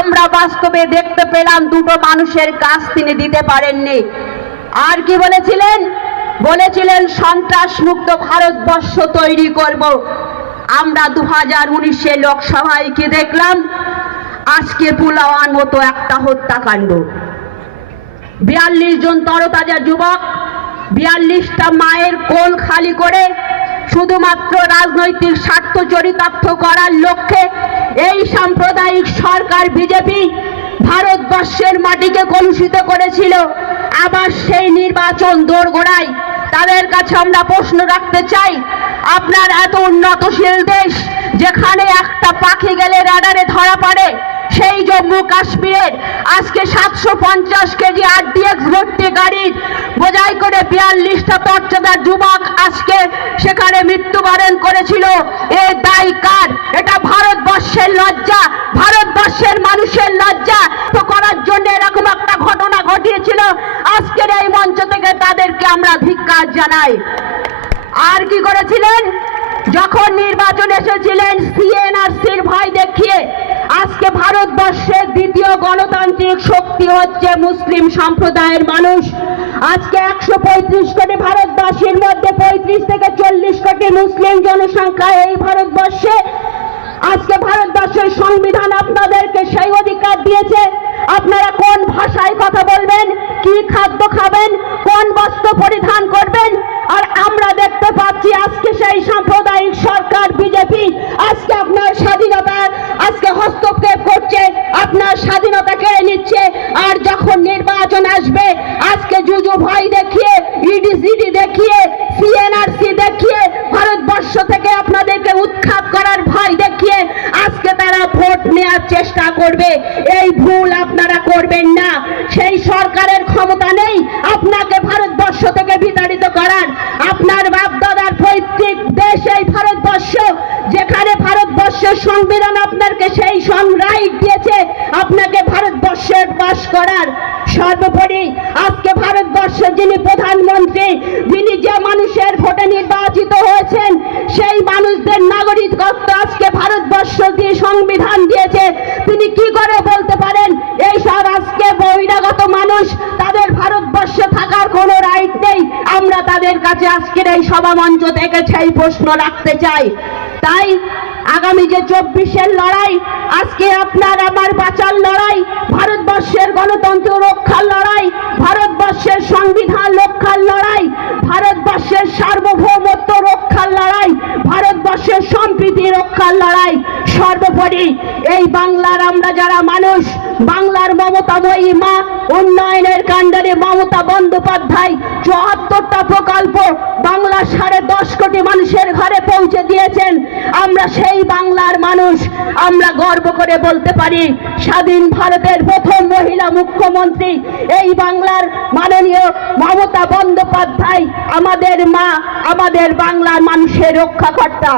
আমরা বাস্তবে দেখতে পেলাম দুটো মানুষের কাজ তিনি দিতে পারেননি। আর কি বলেছিলেন? বলেছিলেন সন্ত্রাস মুক্ত ভারতবর্ষ তৈরি করব। আমরা দু হাজার উনিশে লোকসভায় কি দেখলাম? আজকে পুলাওয়ার মতো একটা হত্যাকাণ্ড। বিয়াল্লিশ জন তরতাজা যুবক, বিয়াল্লিশটা মায়ের কোল খালি করে শুধুমাত্র রাজনৈতিক স্বার্থ চরিতার্থ করার লক্ষ্যে এই সাম্প্রদায়িক সরকার বিজেপি ভারতবর্ষের মাটিকে কলুষিত করেছিল। আবার সেই নির্বাচন দোরগোড়ায় তাদের কাছে আমরা প্রশ্ন রাখতে চাই, আপনার এত উন্নতশীল দেশ যেখানে একটা পাখি গেলে রাডারে ধরা পড়ে সেই জম্মু কাশ্মীরের আজকে সাতশো পঞ্চাশ কেজি আরডিএক্স ভর্তি গাড়ির বোঝাই করে বিয়াল্লিশটা তর্চদার যুবক আজকে সেখানে মৃত্যুবরণ করেছিল। এ দায় কার? এটা ভারতবর্ষের লজ্জা। ভারতবর্ষের মানুষের লজ্জা তো করার জন্য এরকম একটা ঘটনা ঘটিয়েছিল। আজকের এই মঞ্চ থেকে তাদেরকে আমরা ধিক্কার জানাই। আর কি করেছিলেন? যখন নির্বাচন এসেছিলেন, সিএনআরসির ভয় দেখিয়ে গণতান্ত্রিক শক্তি হচ্ছে মুসলিম সম্প্রদায়ের মানুষ। আজকে একশো পঁয়ত্রিশ কোটি ভারতবাসীর মধ্যে পঁয়ত্রিশ থেকে চল্লিশ কোটি মুসলিম জনসংখ্যা এই ভারতবর্ষে। আজকে ভারতবর্ষের সংবিধান আপনাদেরকে সেই অধিকার দিয়েছে। আপনারা কোন ভাষায় কথা বলবেন, কি খাদ্য খাবেন, কোন বস্ত্র পরিধান করবেন? আর আমরা দেখতে পাচ্ছি আজকে সেই সাম্প্রদায়িক সরকার, বিজেপি ভয় দেখিয়ে ইডি সিডি দেখিয়ে সিএনআরসি দেখিয়ে, ভারতবর্ষ থেকে আপনাদেরকে উৎখাত করার ভয় দেখিয়ে আজকে তারা ভোট নেওয়ার চেষ্টা করবে। এই ভুল আপনারা করবেন না। সেই সরকারের ক্ষমতা নেই আপনাকে ভারতবর্ষ থেকে বিতাড়িত করার। আপনার বাপদাদার পৈতৃক দেশ এই ভারতবর্ষ, যেখানে ভারতবর্ষের সংবিধান আপনাকে সেই রাইট দিয়েছে, আপনাকে ভারতবর্ষের বাস করার। সর্বোপরি যিনি প্রধানমন্ত্রী, যিনি যে মানুষের ভোটে নির্বাচিত হয়েছেন, সেই মানুষদের নাগরিকত্ব আজকে ভারতবর্ষ দিয়ে সংবিধান দিয়েছে। তিনি কি করে বলতে পারেন, এই সব আজকে বহিরাগত মানুষ, তাদের ভারতবর্ষে থাকার কোনো রাইট নেই। আমরা তাদের কাছে আজকের এই সভা মঞ্চ থেকে সেই প্রশ্ন রাখতে চাই। তাই আগামী যে চব্বিশের লড়াই, আজকে আপনার আমার বাঁচার লড়াই, ভারতবর্ষের গণতন্ত্র রক্ষার লড়াই ভারতবর্ষের সংবিধান রক্ষার লড়াই ভারতবর্ষের সার্বভৌমত্ব রক্ষার লড়াই সম্প্রীতি রক্ষার লড়াই সর্বোপরি। এই বাংলার আমরা যারা মানুষ, বাংলার মমতা মমতাময়ী মা, উন্নয়নের কাণ্ডারে মমতা বন্দ্যোপাধ্যায়, চুয়াত্তরটা প্রকল্প বাংলার সাড়ে দশ কোটি মানুষের ঘরে পৌঁছে দিয়েছেন। আমরা সেই বাংলার মানুষ, আমরা গর্ব করে বলতে পারি, স্বাধীন ভারতের প্রথম মহিলা মুখ্যমন্ত্রী, এই বাংলার মাননীয় মমতা বন্দ্যোপাধ্যায়, আমাদের মা, আমাদের বাংলার মানুষের রক্ষাকর্তা।